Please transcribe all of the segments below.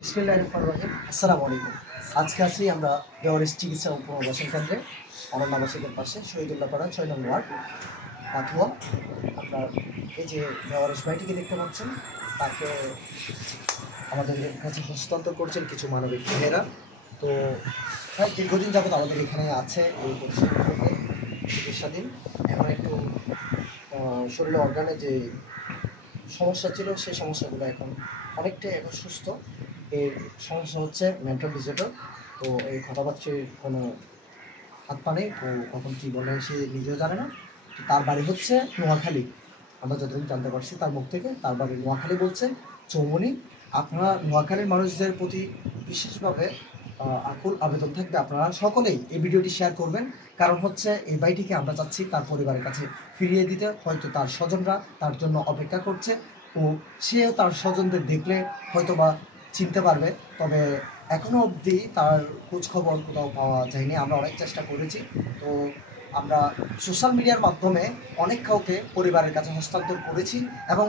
আসসালামু আলাইকুম। আজকে আছি আমরা বেওয়ারিশ চিকিৎসা ও পুনর্বাসন কেন্দ্রে অরণ্যাবাসিকের পাশে শহীদুল্লাহপাড়া 6 নং ওয়ার্ড পাথুয়া। আপনার এই যে বেওয়ারিশ ভাইটিকে দেখতে পাচ্ছেন, তাকে আমাদের কাছে হস্তান্তর করছেন কিছু মানবিক ভাইয়েরা। তো প্রায় দীর্ঘদিন যাবত আমাদের এখানে আছে এই প্রতিষ্ঠানগুলোতে চিকিৎসাধীন। এখন একটু শরীরে অর্গানে যে সমস্যা ছিল সেই সমস্যাগুলো এখন অনেকটাই এখন সুস্থ। এর সমস্যা হচ্ছে মেন্টাল ডিসঅর্ডার। তো এই কথাবার্তার কোনো হাত পা নেই, ও কখন কী বলে সে নিজেও জানে না। তার বাড়ি হচ্ছে নোয়াখালী, আমরা যতদিন জানতে পারছি তার মুখ থেকে। তার বাড়ি নোয়াখালী বলছে চৌমনি। আপনারা নোয়াখালীর মানুষদের প্রতি বিশেষভাবে আকুল আবেদন থাকবে, আপনারা সকলেই এই ভিডিওটি শেয়ার করবেন। কারণ হচ্ছে এই বাড়িটিকে আমরা চাচ্ছি তার পরিবারের কাছে ফিরিয়ে দিতে। হয়তো তার স্বজনরা তার জন্য অপেক্ষা করছে, ও সেও তার স্বজনদের দেখলে হয়তো বা চিনতে পারবে। তবে এখনও অবধি তার খোঁজখবর কোথাও পাওয়া যায়নি। আমরা অনেক চেষ্টা করেছি। তো আমরা সোশ্যাল মিডিয়ার মাধ্যমে অনেক কাউকে পরিবারের কাছে হস্তান্তর করেছি এবং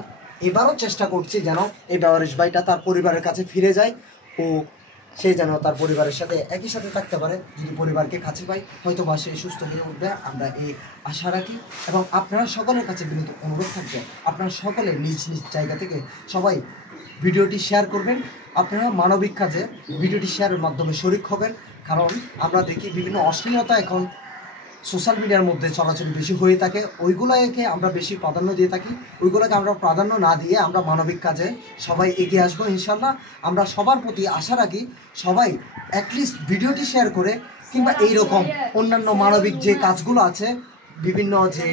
এবারও চেষ্টা করছি যেন এই বেওয়ারিশ ভাইটা তার পরিবারের কাছে ফিরে যায় ও সে যেন তার পরিবারের সাথে একই সাথে থাকতে পারে। যদি পরিবারকে কাছে পাই হয়তো বা সে সুস্থ হয়ে উঠবে, আমরা এই আশা রাখি। এবং আপনারা সকলের কাছে বিনীত অনুরোধ থাকবে, আপনারা সকলে নিজ নিজ জায়গা থেকে সবাই ভিডিওটি শেয়ার করবেন। আপনারা মানবিক কাজে ভিডিওটি শেয়ারের মাধ্যমে শরিক হবেন। কারণ আমরা দেখি বিভিন্ন অশ্লীলতা এখন সোশ্যাল মিডিয়ার মধ্যে চলাচল বেশি হয়ে থাকে, ওইগুলোকে আমরা বেশি প্রাধান্য দিয়ে থাকি। ওইগুলোকে আমরা প্রাধান্য না দিয়ে আমরা মানবিক কাজে সবাই এগিয়ে আসবো ইনশাল্লাহ। আমরা সবার প্রতি আশা রাখি সবাই অ্যাটলিস্ট ভিডিওটি শেয়ার করে কিংবা এইরকম অন্যান্য মানবিক যে কাজগুলো আছে, বিভিন্ন যে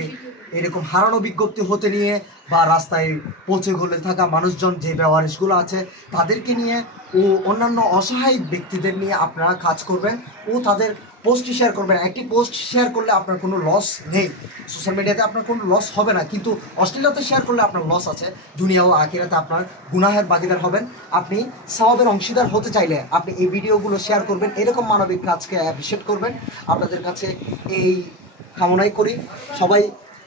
এরকম হারানো বিজ্ঞপ্তি হতে নিয়ে বা রাস্তায় পচে গলে থাকা মানুষজন যে বেওয়ারিশগুলো আছে তাদেরকে নিয়ে ও অন্যান্য অসহায় ব্যক্তিদের নিয়ে আপনারা কাজ করবেন ও তাদের পোস্ট শেয়ার করবেন। একটি পোস্ট শেয়ার করলে আপনার কোনো লস নেই, সোশ্যাল মিডিয়াতে আপনার কোনো লস হবে না, কিন্তু অশ্লীলতা শেয়ার করলে আপনার লস আছে। দুনিয়া ও আখিরাতে আপনার গুনাহের ভাগীদার হবেন। আপনি সওয়াবের অংশীদার হতে চাইলে আপনি এই ভিডিওগুলো শেয়ার করবেন, এরকম মানবিক কাজকে অ্যাপ্রিশিয়েট করবেন। আপনাদের কাছে এই কামনাই করি। সবাই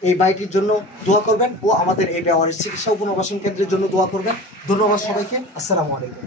এই ভাইটির জন্য দোয়া করবেন ও আমাদের এই বেওয়ারিশ চিকিৎসা ও পুনর্বাসন কেন্দ্রের জন্য দোয়া করবেন। ধন্যবাদ সবাইকে। আসসালামু আলাইকুম।